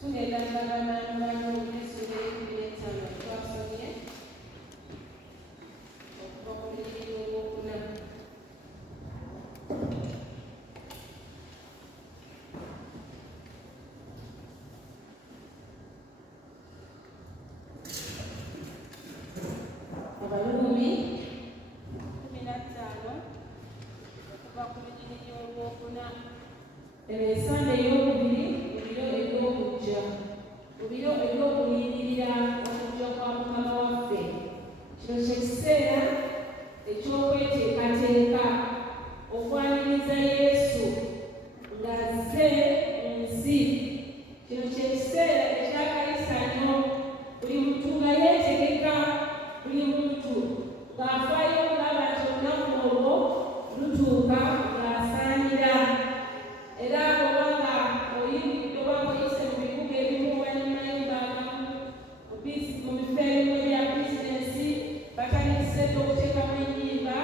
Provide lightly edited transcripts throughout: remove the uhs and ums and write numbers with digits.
tugenda tulagananga n'obusuubi ebyettano twasomye okuva ku Luyigira olwokuna. Abalumi 15 okuva ku Luyigira olwokuna. Eno Esande ey'okubiri mu biro eby'okujja, mu biro eby'okuliyirira okujja kwa Mukama waffe. Kino kye kiseera eky'okweteekateeka okwaniriza Yesu ng'azze mu nsi. Kino kye kiseera eky'akayisanyo, buli muntu nga yeetegeka, buli muntu ng'afaayo ng'aba nti olunaku olwo lutuuka ng'asaanira. Era obanga oyingidde oba oyise mu bibuga ebimu oba ne mayumba agamu mu bifo ebimu ebya bizinensi batandise okuteekamu ennyimba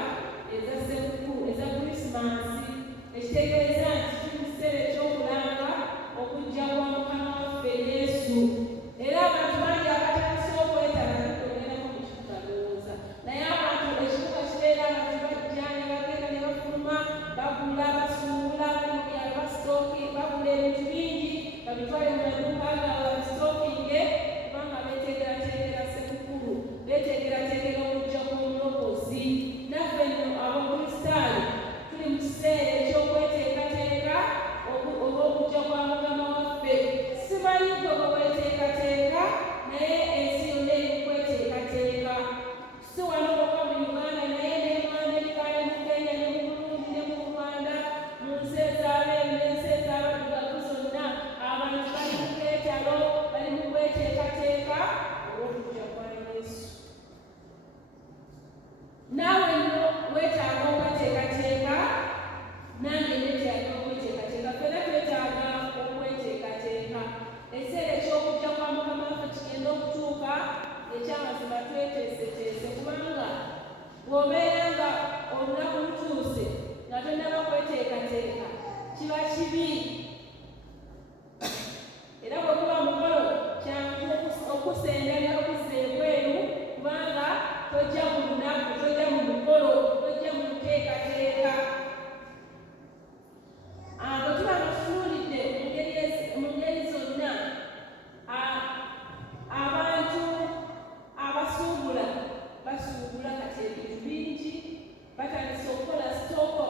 eza Ssekukkulu eza Krisimansi, ekitegeeza nti kiri mu kiseera eky'okulanga okujja kwa Mukama waffe Yesu. Era abantu bangi abatandise okwetaba tutogerako mu kibuga lowooza, naye abantu ekibuga kibeera abantu bajja ne bagenda ne bafuluma bagula basuubula bagula ebintu bingi babitwale mu maduuka gaabwe babisitookinge, kubanga beetegerateegera Ssekukkulu, beetegerateegera okujja kw'Omulokozi. Naffe nno Abakristaayo tuli mu kiseera eky'okweteekateeka olw'okujja kwa Mukama waffe. Simanyi gwe bwe weeteekateeka, naye ensi yonna eri mu kweteekateeka. Si wano wokka mu Uganda, naye ne mu Amerika ne mu Kenya ne mu Burundi ne mu Rwanda, mu nsi ez'abeeru n'ensi ez'abaddugavu zonna, abantu bali mu keetalo, bali mu kweteekateeka olw'okujja kwa Yesu. Naawe nno weetaaga okweteekateeka, nange neetaaga okweteekateeka, ffenna twetaaga okweteekateeka. Ekiseera eky'okujja kwa Mukama waffe kigenda okutuuka, ekyamazima tweteeseteese, kubanga bw'obeera nga olunaku lutuuse nga tonnaba kweteekateeka kiba kibi. Era bwe kuba mukolo kyangu okusendera okuzza ebweru, kubanga tojja mu lunaku, tojja mu mukolo, tojja mu nteekateeka. Bwe tuba nga tutunuulidde mu ngeri zonna, abantu abasuubula basuubula kati ebintu bingi, batandise okukola sitooko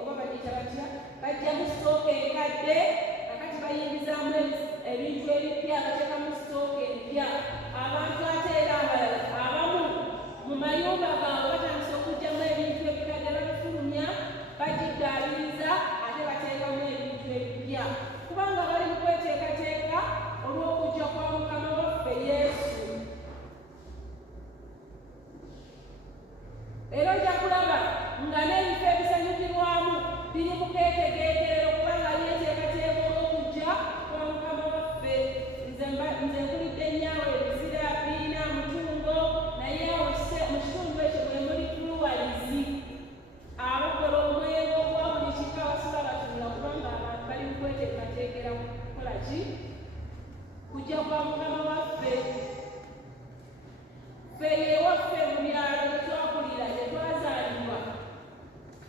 oba bagiyita batya, bajjamu sitooka enkadde, kakati bayingizaamu ebintu ebipya, bateekamu sitooka empya. Abantu ate era abalala abamu mu mayumba gaabwe batandise okugyamu ebintu ebikadde babifulumya, bagiddaabiriza ate bateekamu ebintu ebipya, kubanga bali mu kweteekateeka olw'okujja kwa Mukama waffe Yesu. Era ojja kulaba nga n'ebifo ebisanyukirwamu biri mu keetegeekerero, kubanga byeteekateeka olw'okujja kwa Mukama waffe. Nze nkulidde nnyawo ebizira birina mutungo, naye mu kitundu ekyo mwe muli fuluwalizi, abakola omwenge ogwa buli kika basula batunula, kubanga abantu bali mu kweteekateekera kukola ki? Kujja kwa Mukama waffe. Ffe ewaffe mu byalo gye twakulira, gye twazaalibwa,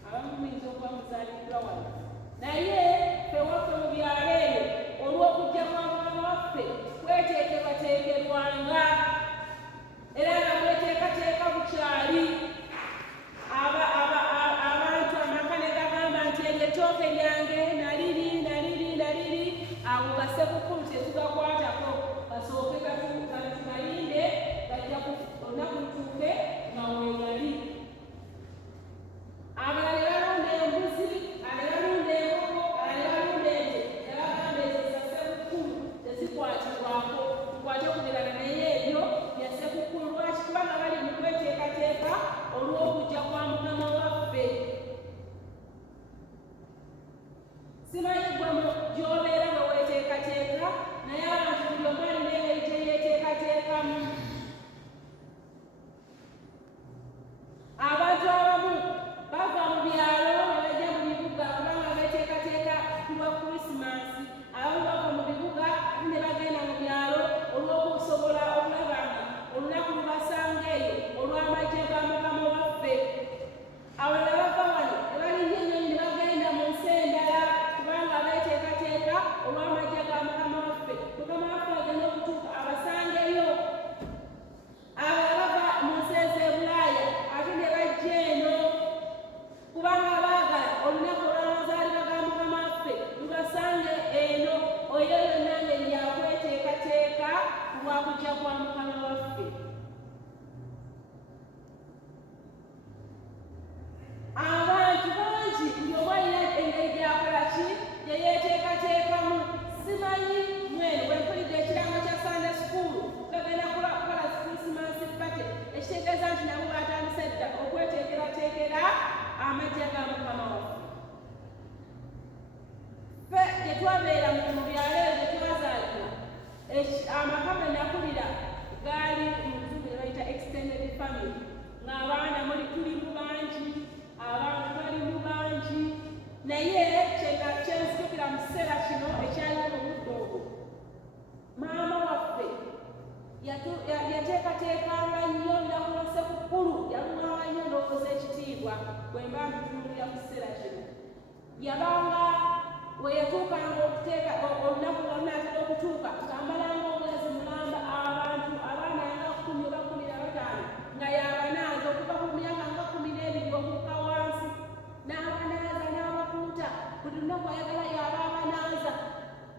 abamu muyinza okuba muzaaliddwa wano, naye ffe ewaffe mu byalo eyo olw'okujja kwa Mukama waffe kweteekebwateekebwanga, era nga kweteekateeka bukyali. Abantu amaka ne gagamba nti eryo ettooke lyange naliri, awo nga Ssekukkulu tetugakwatako, kasooke tukalinde gajja olunaku lutuuke nga weeyali. Abalala ne balunda embuzi, abalala balunda enkoko, abalala balunda ente, ne bagamba ezo za Ssekukkulu tezikwatibwako, tukwate okubirala, naye ebyo bya Ssekukkulu. Lwaki? Kubanga bali mu kweteekateeka olw'okujja kwa Mukama waffe. Simanyi gwe gy'obeera nga weeteekateeka, naye lwa kujja kwa Mukama waffe. Abantu bangi buli omu alina engeri gy'akola ki gye yeeteekateekamu. Simanyi mweno bwe mpulidde ekirango kya Sunday School bagenda kukola Christmas party, ekitegeeza nti nabo batandise dda okweteekerateekera amajja ga Mukama waffe. Ffe gye twabeera mu byalo ebyo gye twazaalibwa, amaka ge nakulira gaali mu Luzungu gye bayita extended family, ng'abaana tuli mu bangi, abantu bali mu bangi, naye kyenzijukira mu kiseera kino ekyaliwo mu budde obwo, maama waffe yateekateekanga nnyo ndakula Ssekukkulu, yaluŋŋanga nnyo ndowooza ekitiibwa bwe mba ntunuulira mu kiseera kino. Yabanga we yatuukanga okuteeka olunaku lwanaatera okutuuka ng'amalanga omwezi mulamba abantu abaana nga 10 oba 15 nga yabanaaza okuva ku myaka nga 12 okukka wansi, n'abanaaza n'abakuuta. Buli lunaku ayagala yaba abanaaza,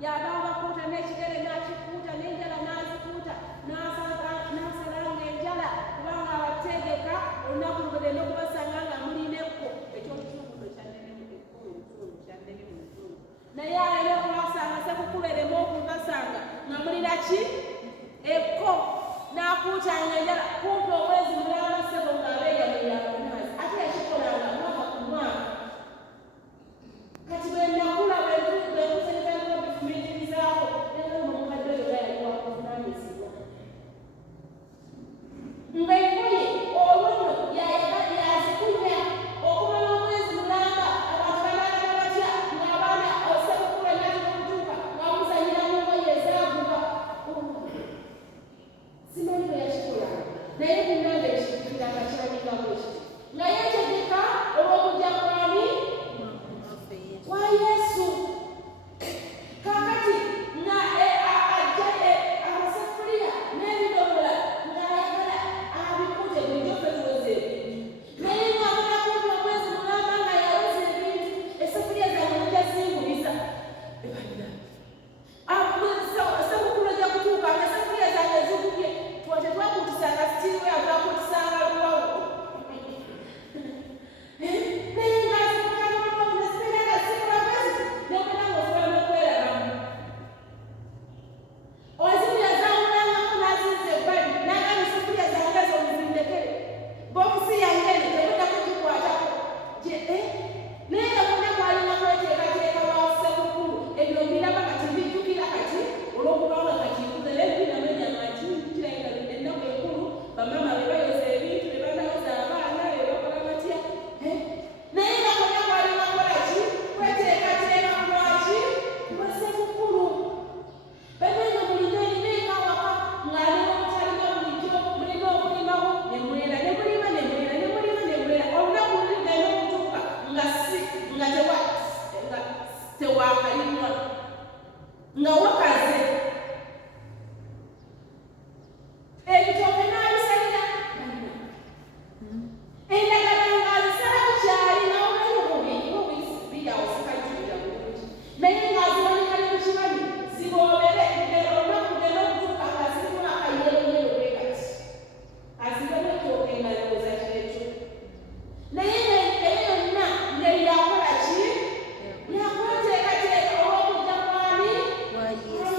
yaba abakuuta, n'ekigere n'akikuuta, n'enjala n'azikuuta, n'asalanga enjala kubanga abategeka olunaku lugenda okubasanga nga mulina ekko eky'olutungulo kyannene mu naye alina okubasanga Ssekukkulu ereme okubasanga nga mulina ki ekko, n'akuutanga enjala kumpi omwezi mulamba ssebo ng'abeegamirira abanaazi. Ate yakikolanga mwaka ku mwaka. Kati bwe nakula bwekusentanga bifumintirizaako nebayo mumukadde oyo yali wakuvunaanyizibwa ng'engoye olwo yazikunya okumala omwezi mulamba abantu banaagala batya ng'abaana Ssekukkulu enaatera okutuuka ng'amuzanyira mu ngoye ezaaguba. Simanyi bwe yakikolanga naye kunnange ekiranga kirabikako ekiti nga yeetegeka olw'okujja kwani kwa Yesu. Kaakati nga ajja amaseffuliya n'ebidomola ng'ayagala abikuute bulijjo ffe tuweze ebintu, naye ng'amala kumpi omwezi mulamba nga yayoza ebintu, esseffuliya zange zijja zingubisa. Ssekukkulu ajja kutuuka nga esseffuliya zange zigubye, tetwakuutisanga sitiiwera, twakuutisanga luwawu. Naye ng'azikukanaa nezipindaga zikulabazi n'okuna ng'osobola n'okwerabamu. Ozibya zaawulangako n'aziza ebbali n'agamba esseffuliya zange ezo muzindekere, bokisi yange eno temuddako gikwatako. Naye yabona kwalina kweteekateeka lwa Ssekukkulu, ebyo mbiraba kati mbijjukira kati olw'okubanga kati nkuzere mbinamenya mati kirayira ennaku enkulu bamama be bayoza ebintu be banayoza abaana be bakola batya. Naye nga konna kwalina kukola ki kweteekateeka lwaki lwa Ssekukkulu. Bannange mulina erimeeka waka ng'alina obutalima bulijjo, mulina okulimawo ne mwera, ne mulima ne mwera, ne mulima ne mwera, olunaku lugenda okutuuka nga tewakalimwa nga wakaze. Ebitooke n'abisalira endagala ng'azisala bukyali nawonayo biyawo sikajjulira bulungi, naye ng'aziwanikali mu kibanyi ziboobere olunaku genda okutuuka nga zirimu akayereyero bwe kati azibemu ettooke nga lowooza kyekyo. Naye eyo yonna ngeri yakola ki yakweteekateeka olw'okujja kwani kwa Yesu.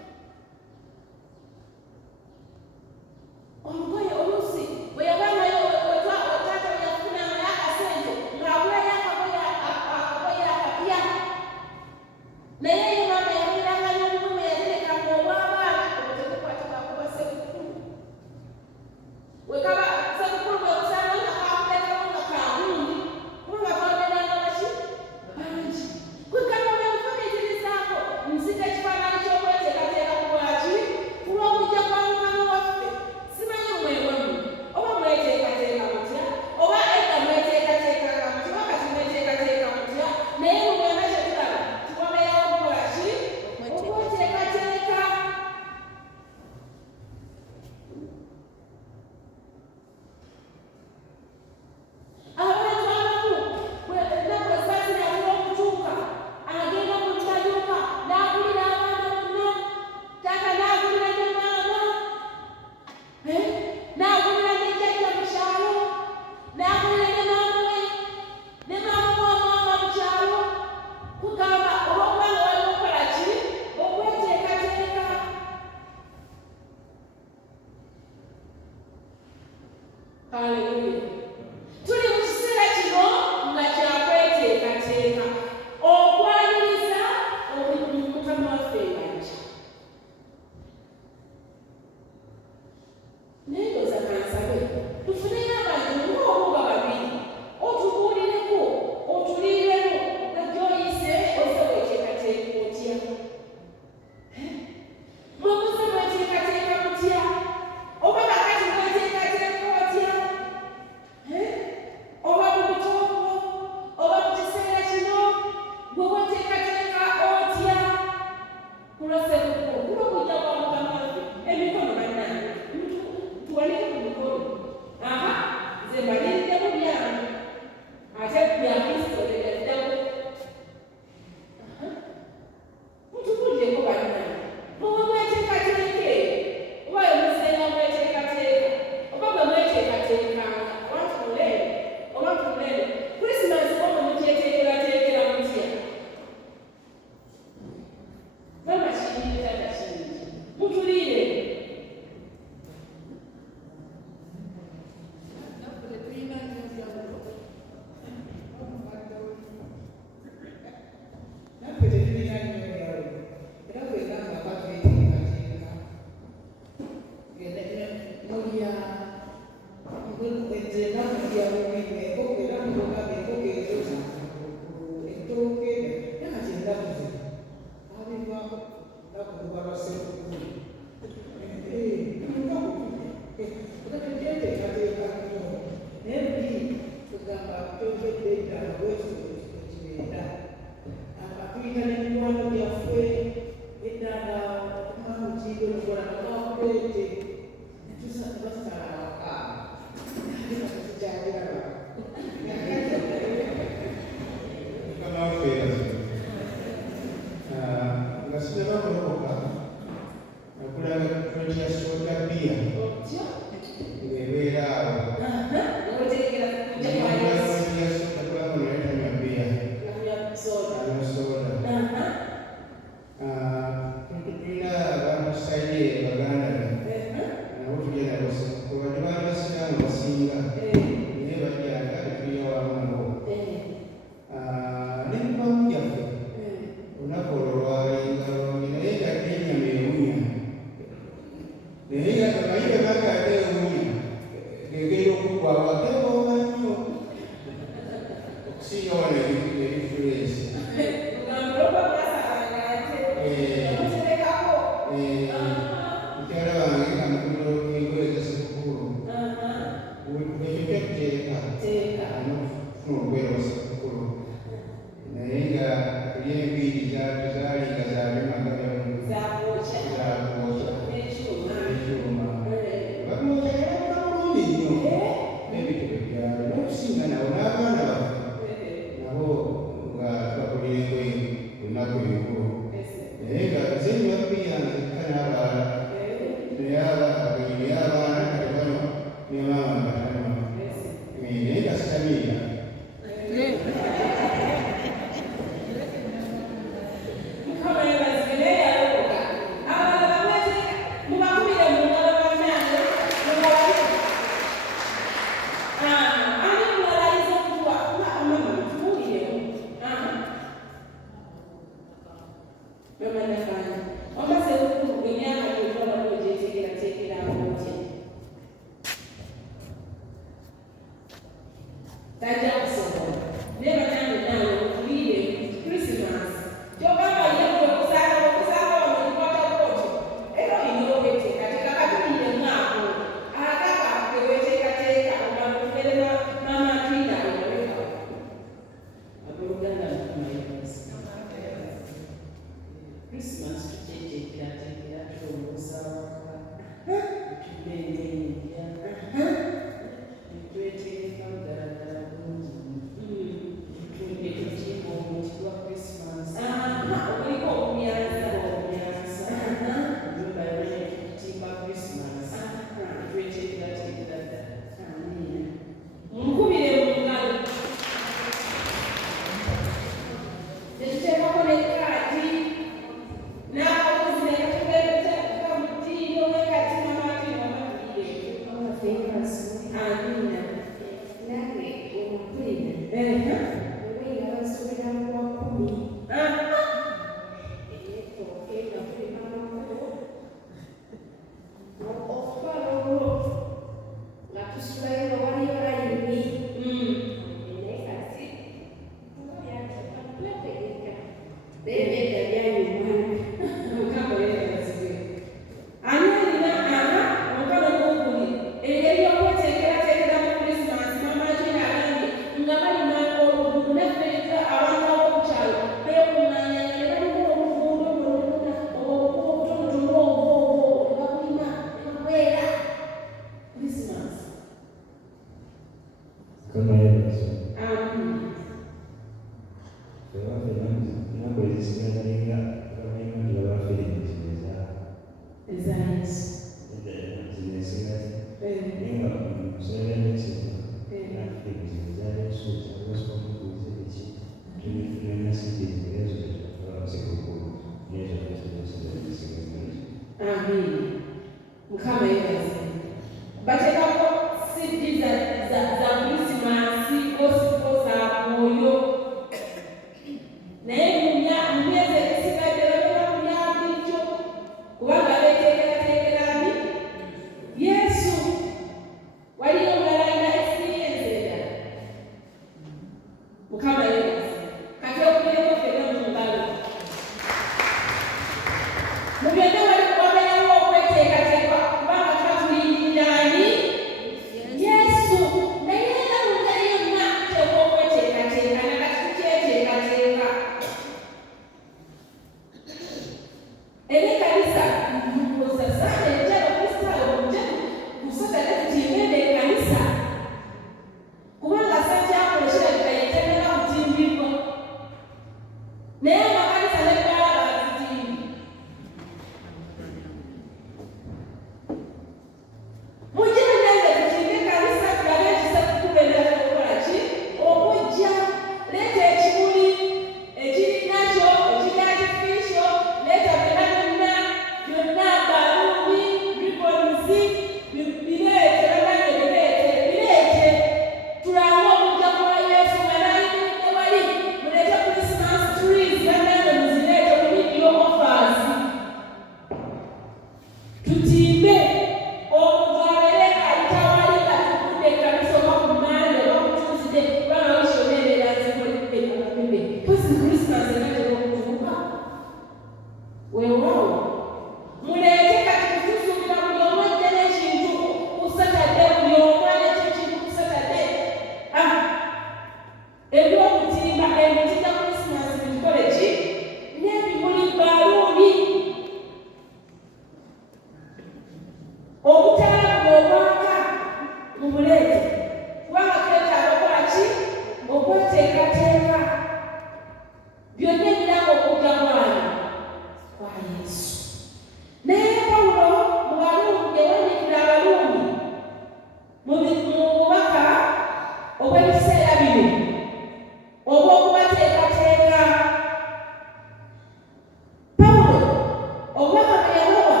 obubaka bwe yabawa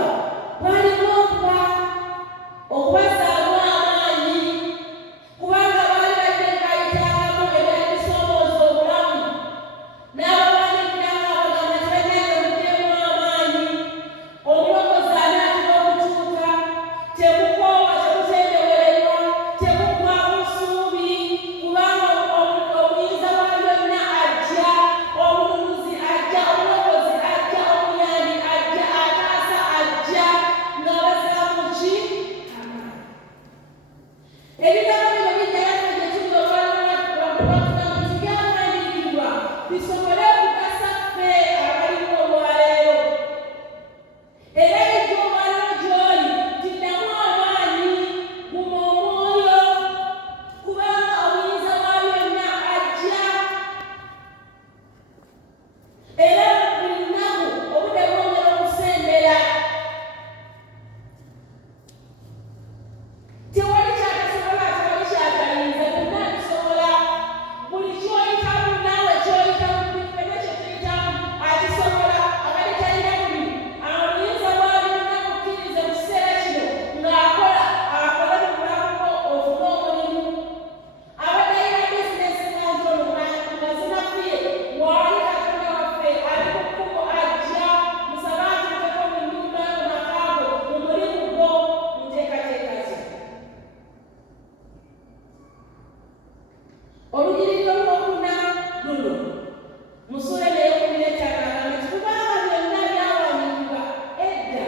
bwalimu okubazaamu amaanyi kubanga baali badde bayitamu ebyali bisoomooza obulamu n'abawanikira ng'abagamba tebanyange muddemu amaanyi omulokozi anaatera okutuuka temukoowa temutendewererwa temugwa busuubi kubanga omuyinza wa byonna ajja omulunuzi ajja omulokozi ajja omuyambi ajja ataasa ajja ng'abazaamu ki ebigambo bino bijjalafe gye tuli olwalwatugamba nti byawandiikibwa bisobole okukasa ffe abaliwo olwaleero era bijja olwaleero gy'oli tiddamu amaanyi guma omwoyo kubanga omuyinza wa byonna ajja era buli lunaku obudde bwongera okusembera tewali kyatasobola tewali kyatayinza byonna bisobola buli kyoyitamu naawe kyoyitamu ffenna kye tuyitamu akisobola abadde talina buli omuyinza wa byonna mukkirize mu kiseera kino ng'akola akole mu bulamu bwo ofune omulimu abadde alina bizinesi nga ntono nga zinafuye waali katonda waffe ali ku kkubo ajja musabe atuukeko mu nnyumba yo mu makaago mu mulimu gwo muteekateeka ki olugiriro olwokuna luno musula neyekubira ettaano agamba nti kubanga byonna byawandiikibwa edda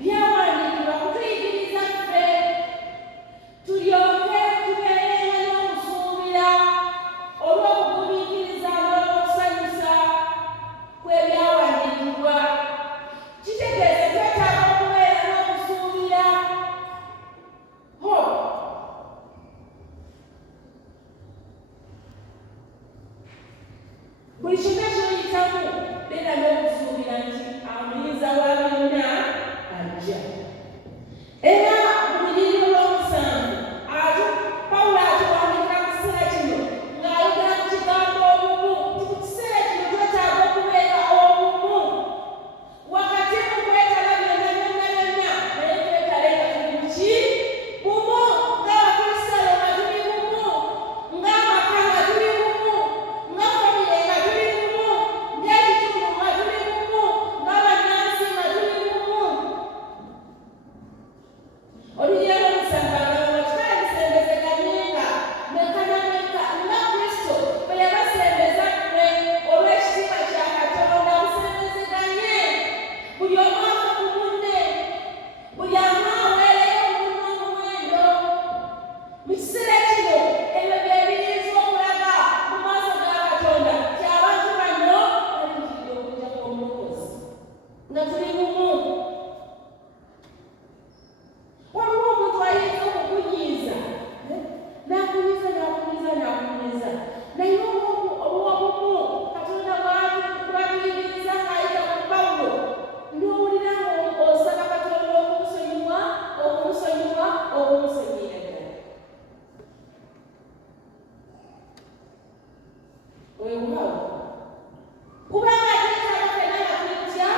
byawandiikibwa kutuyigiriza ffe tulyoke tubeerenga n'okusuubira olw'okugumiikiriza n'olw'okusanyusa kw'ebyawandiikibwa kitegeeza twetaaga okubeera n'okusuubira buli kyonna kyoyitamu beera n'okusuubira nti omuyinza wa byonna ajja era mu lugiriro lw'omusanvu pawulo atuwandiikira mu kiseera kino ng'ayogera ku kigambo obumu nti mu kiseera kino twetaaga okubeera obumu wakati mu kwetala byonna naye twetalenga tuli mu ki bumu ng'abakristaayo nga tuli bumu ng'amaka nga tuli bumu nga famire nga tuli bumu ng'ekitundu nga tuli bumu ng'abannansi nga tuli bumu olugero lw'omusanvu agamba tukale tusembezeganyenga meka na meka nga kristo bwe yabasembeza mmwe olw'ekitiibwa kya katonda musembezeganye buli omu afe ku munne buli omu aweereyo omulimu omuwendo mu kiseera kino ebyo bye biyinza okulaga mu maaso ga katonda ti abantu bano balindiridde okujja kw'omulokozi nga tuli bumu waliwo omuntu ayinza okukunyiiza n'akunyiiza naye obwobumu katonda bw'atuyigiriza ng'ayita mu pawulo n'owulira ng'osaba katonda okumusonyiwa okumusonyiira ddala weewaawo kubanga twetaaga ffenna nga tuli tutya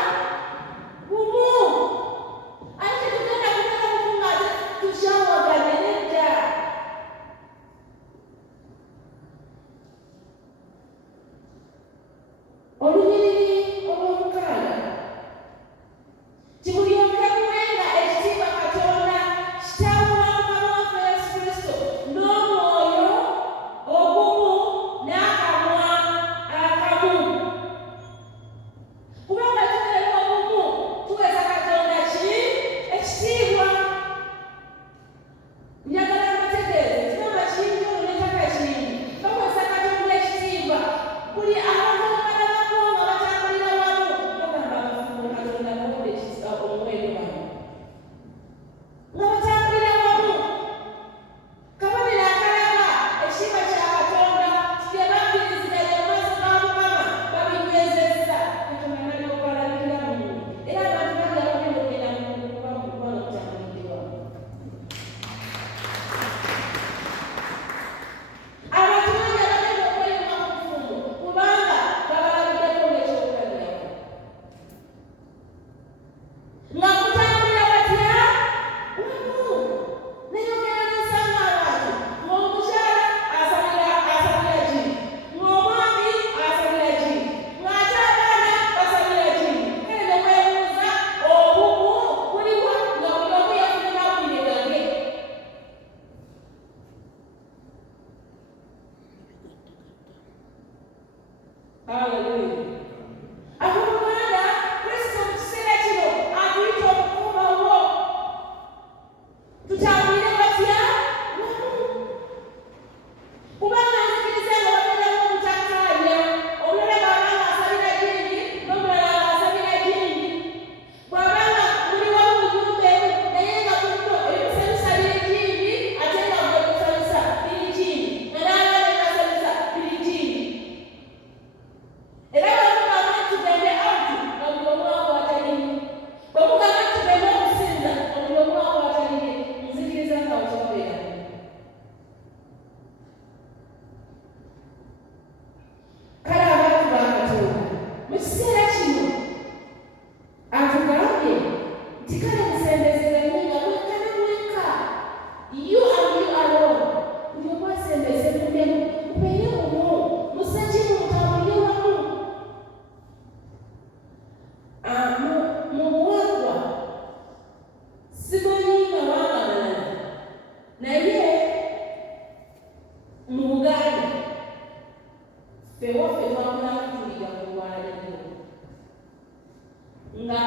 nga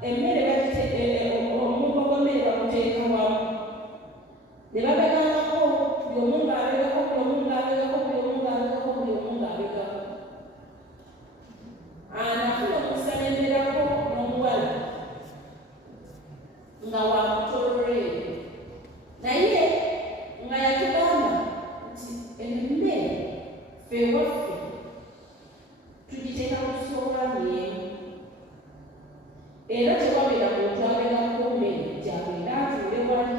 emmere omumbo gw'emmere bamuteeka wamu ne babegangako buli omu ng'abegako buli omu ng'abegako buli omu ng'abegako buli omu ng'abegako anafuna omukisa n'emberako n'omuwala nga wamutololere naye nga yatugamba nti emmere ffe waffe tugiteeka ku sowaani emu era tewabeera muntu abegako mmere gyagenda atuule wali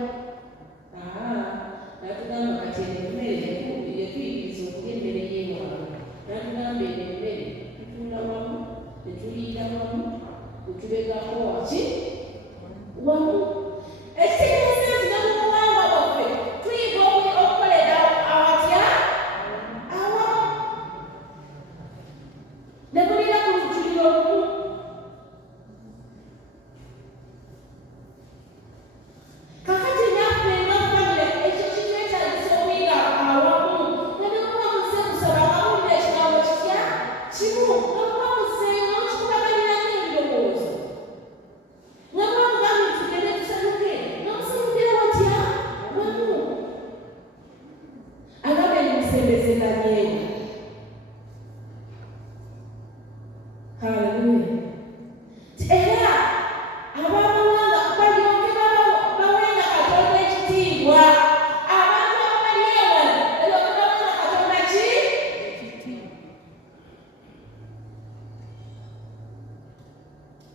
natugamba kati emmere yetuyigiriza okulya emmere y'ewaabwe natugamba eno emmere tutuula wamu netuliira wamu netubegako waki wamu ekitegeeza nti namubuwangwa bwaffe tuyiga okukolera awatya awamu ne mulira ku lujuliro lumu kakati naffe nga famire ekyo kitwetagisa obuyiga awamu nga nemuba muze musaba amawulire ekigambo kitya kimu nga muba muzenga mukikulaganirako ebirowoozo nga muba mugambe tugende tusanyuke nga musanyukira watya wamu agambe nimusembezeganyeni haleluya era abamawanga balyoke bawenga Katonda ekitiibwa abantu abali ewala balyoke bawenga Katonda ki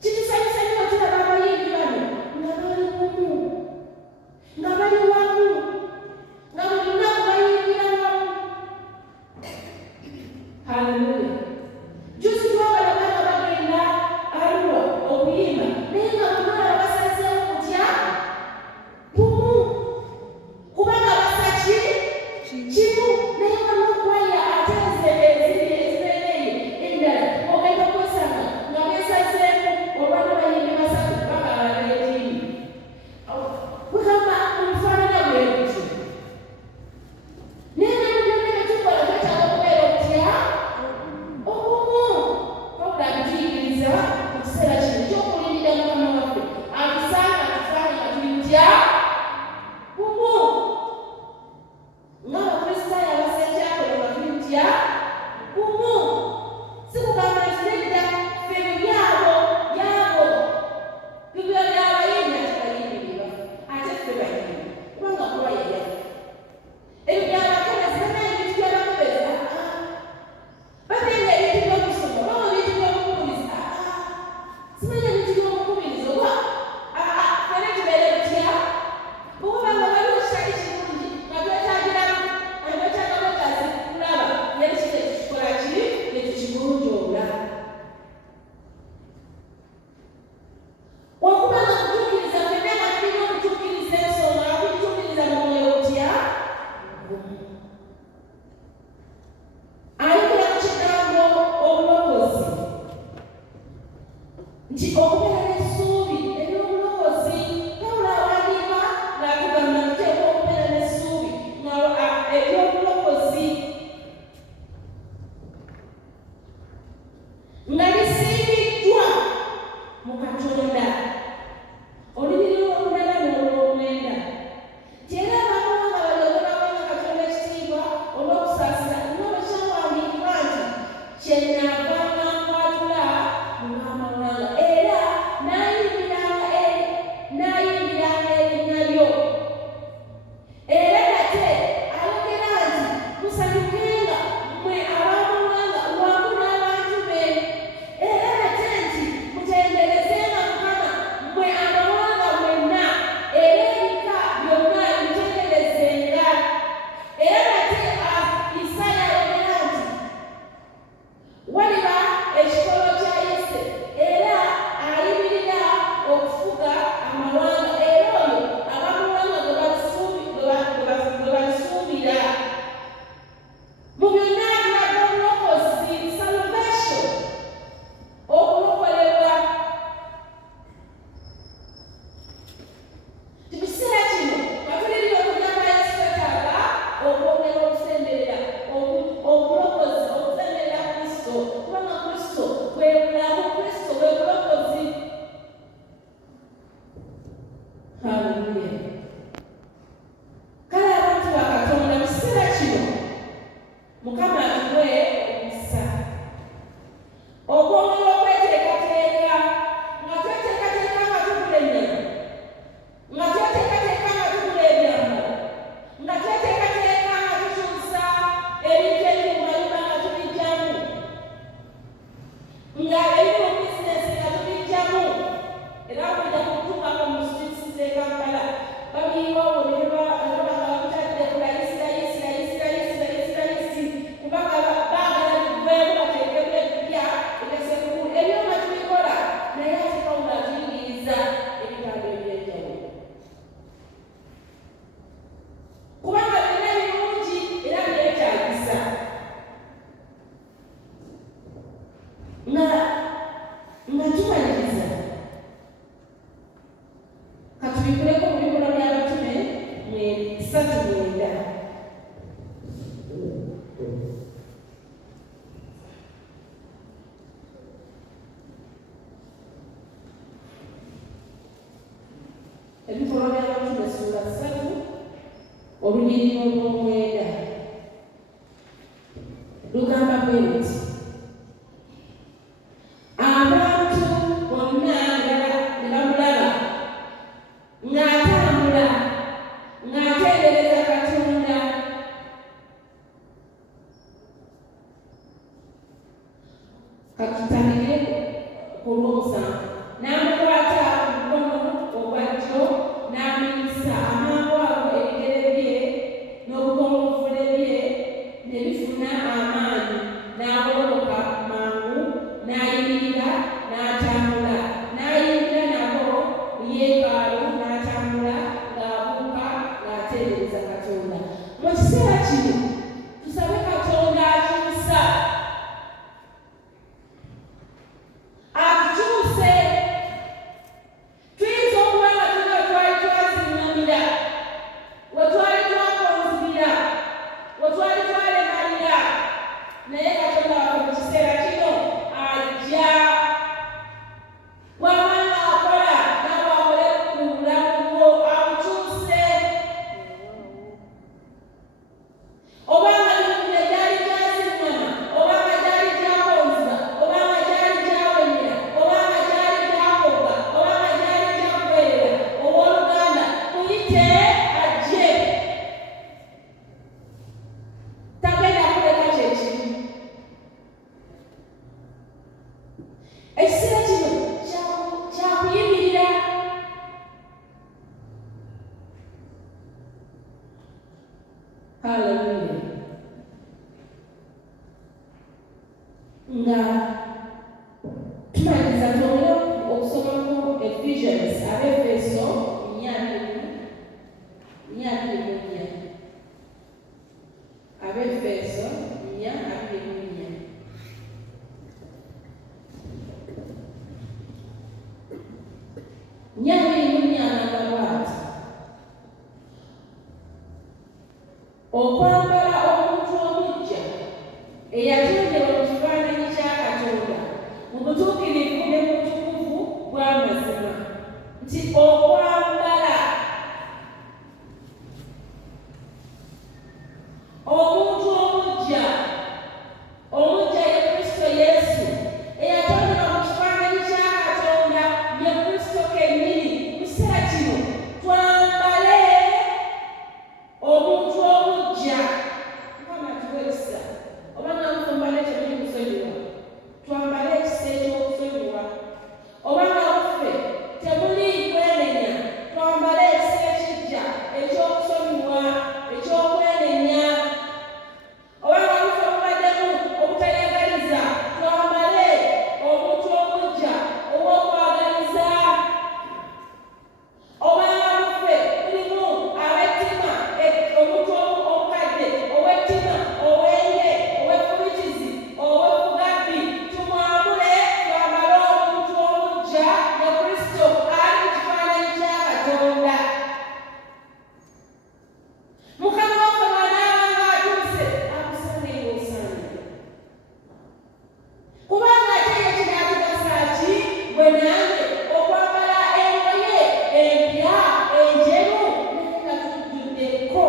kitusanyusa nnyo tulaba abayimbi bano nga bali wamu nga bali wamu nga buli lunaku bayimbira wamu haleluya juzi twabalaba nga bagenda Arua okuyimba naye nga bonna basazeewo kutya bumu kubanga basaki kimu naye wanokwaya ate ezibeereyo endala ogenda kwesanga nga beesazeemu olwana bayimbi basatu kubanga ababeetiini bwegamba mubifaanana bwe bityo naye namulyonna betukola twetaaga okubeera okutya obumu wabula tutuyigiriza mu kiseera kino ekyokulindira mukama waffe atusaana tufaane nga tuli kutya bumu ng'abakristaayo abasenkyakolo nga tuli kutya bumu si kugamba nti nedda ffe byabo bibyo byabayimbi ate bayimbi baffe ate ffe bayimbi kubanga kwaya yaffe ebyo byabakebezi banaye ebintu byabakebezi batenga ebintu by'okusoma baba ebintu by'omukubiriza simanya ebintu by'omukubiriza oba fere tubeere tutya okubanga waliwo kitali kirungi nga twetagiramu twetaaga bwetaazi kulaba yali kite tukikola ki netukigunjoola wakubanga kutuukiriza fenna nga tulina okutuukiriza ensonga nga tulituukiriza mu mwoyo otya ayogera ku kigambo obulokozi nti okubeera n'essuubi eby'obulokozi Pawulo awandiika ng'atugamba tuteekwa okubeera n'essuubi eby'obulokozi nga lisimbiddwa mu Katonda olubiri lw'omulala n'olw'omwenda era abamawanga balyoke bawenga Katonda ekitiibwa olw'okusaasira nga bwe kyawandiikibwa nti kyenaavanga nkwatula mu bamawanga era naayimbiranga erinnya lyo era nate ayogera nti musanyukenga mmwe abamawanga wamu n'abantu be era nate nti mutenderezenga tumaliriza katubikuleko mu Bikolwa by'Abatume 3:9. Ebikolwa by'Abatume ssuula 3 olunyiriri olw'omwenda lugamba bwe luti: abantu bonna ne bamulaba ng'atambula ng'atendereza Katonda. Katutandikire ku lw'omusanvu. N'amukwata ku mukono ogwa ddyo n'amuyisa, amangu ago ebigere bye n'obukongovvule bye ne bifuna amaanyi, n'agolokoka mangu, n'ayimirira n'atambula. N'ayingira nabo mu yeekaalu n'atambula ng'abuuka ng'atendereza Katonda. Mu kiseera kino tusabe Katonda akyusa, atukyuse. Tuyinza okuba nga tuli we twali twazingamira, we twali twakonzibira, we twali twalemalira, naye Katonda waffe mu kiseera kino ajja. Bw'abanga akola naawe akole ku bulamu bwo, abukyuse. Obanga bino gyali gyazingama, obanga gyali gyakonziba, obanga gyali gyawonyera, obanga gyali gyakobwa, obanga gyali gyakubeerera, owooluganda muyite ajje. Tagenda kuleka kyekimu. Ekiseera kino kyakuyimirira. Haleluya. Nga tumaliriza twongera okusomako Ephesians, Abefeso 4:24. Abefeso 4:24. Okwambala omuntu omuggya eyatondebwa mu kifaananyi kya Katonda mu butuukirivu ne mu butukuvu bw'amazima. Nti okwambala omuntu omuggya, omuggya ye Kristo Yesu eyatondebwa mu kifaananyi kya Katonda, ye Kristo kennyini. Mu kiseera kino twambale omuntu omuggya. Mukama atuwe ekisa. Obanga mufambale temuli kusonyiwa, twambale ekisa eky'okusonyiwa. Obanga waffe temuli kwenenya, twambale ekisa ekiggya eky'okusonyiwa, eky'okwenenya. Obanga waffe mubaddemu obutayagaliza, twambale omuntu omuggya ow'okwagaliza. Obanga waffe mulimu ab'ettima, omuntu omukadde ow'ettima, ow'enge, ow'effubitizi, ow'effugabbi, tumwambule twambale omuntu omuggya, ye Kristo ali mu kifaananyi kya Katonda. Mukama waffe bw'anaabanga atuuse akusange ng'osaanire. Kubanga ate ye kinaatugasa ki? Bwe nange okwambala engoye empya enjeru naye nga tujjuddeko.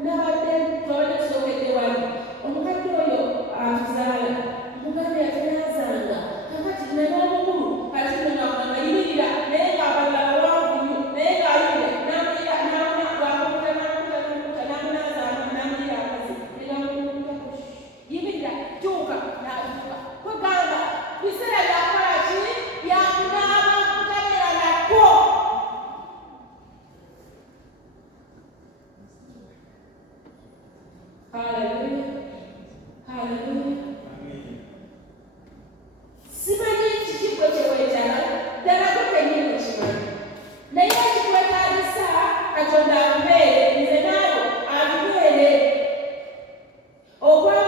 Nabadde twabadde tusookedde wali omukadde oyo atuzaala muganda yatunazanga kakati na n'omukulu kati nonakanga yimirira naye ng'abalala bawanvu nnyo naye ng'ayimira n'amulira bwakukuta n'amunaza n'amulira akazi negamukuta yimirira kyuka n'atuuka kwegamba biseera byakukola ki? Byakunaaba kutamera nakwo. Haleluya. Haleluya. Simanyi kiki gwe kyeweetaaga, ddala gwe kennyini okimanyi. Naye ekikwetaagisa Katonda akubeere, nze naawe atubeere. Okwa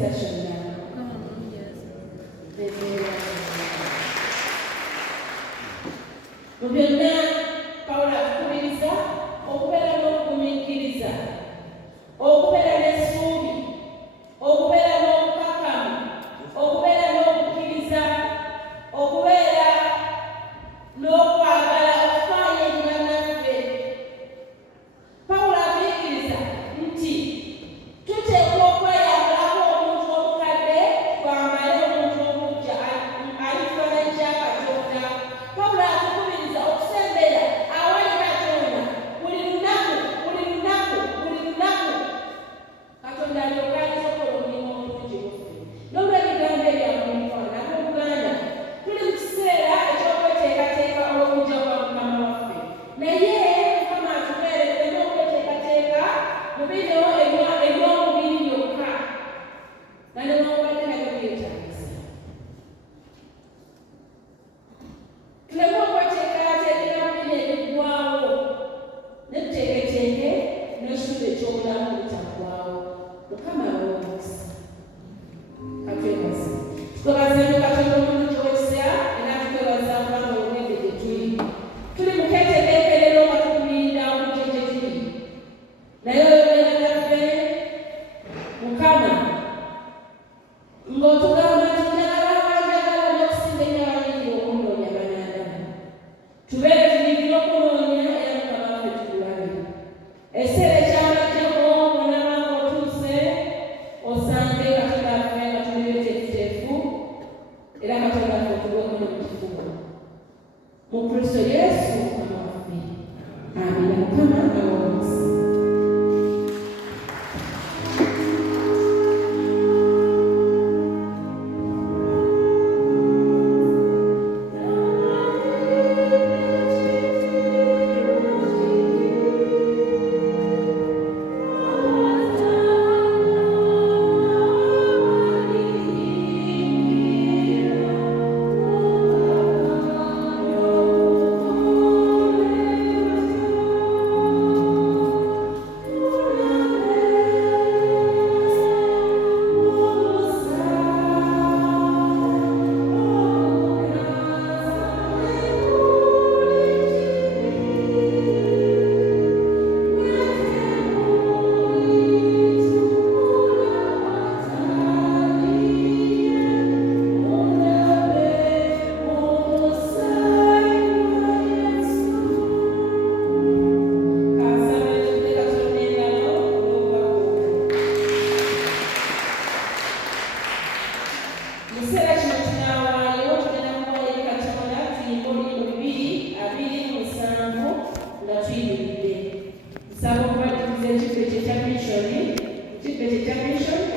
ekiseera kyonna. Mu byonna Pawulo atukubiriza okubeera n'okugumiikiriza, okubeera n'essuubi, okubeera n'obukakamu, okubeera n'okukkiriza, okubeera n'okwagala okufaayo eri bannaffe. Pawulo atuyigiriza nti tuteekwa okweyambulako omuntu omukadde twambale omuntu omuggya alifaananyi kya Katonda. Pawulo atukubiriza okusembera awali Katonda buli lunaku. Katonda alyoke asobola omulimu omulungi waffe. N'olw'ebigambo ebyamulimu n'ab'Oluganda, tuli mu kiseera eky'okweteekateeka olw'okujja kwa Mukama waffe. Naye Mukama atuweereze n'okweteekateeka mu bino eby'omubiri byokka, nga newankubadde nabyo byetaagisa. Tuleme okweteekateekera mu bino ebiggwaawo ne tuteeketeeke n'ekitundu eky'obulamu butaggwaawo. Mukama awewe omukisa. Katwebaze. Twebaze nnyo Katonda omulungi w'ekisa era tukwebaza kubanga olugendo gye tuli. Tuli mu keetegeekerero nga tukulinda okujja gye tuli. Naye oyobeera naffe Mukama ng'otugamba nti njagala abanjagala n'okusinga ennyo abanyiikivu okunoonya banaadama. Tubeere tunyigire okunoonya era Mukama waffe tukulabe. Ekiseera eky'amaggyako bw'onaabanga otuuse osange Katonda waffe nga tuli beeteefuteefu era Katonda waffe otugweko ne mu kifuba. Mu Kristo Yesu Mukama waffe. Amiina. Mukama awe omukisa. Some of what is the mission,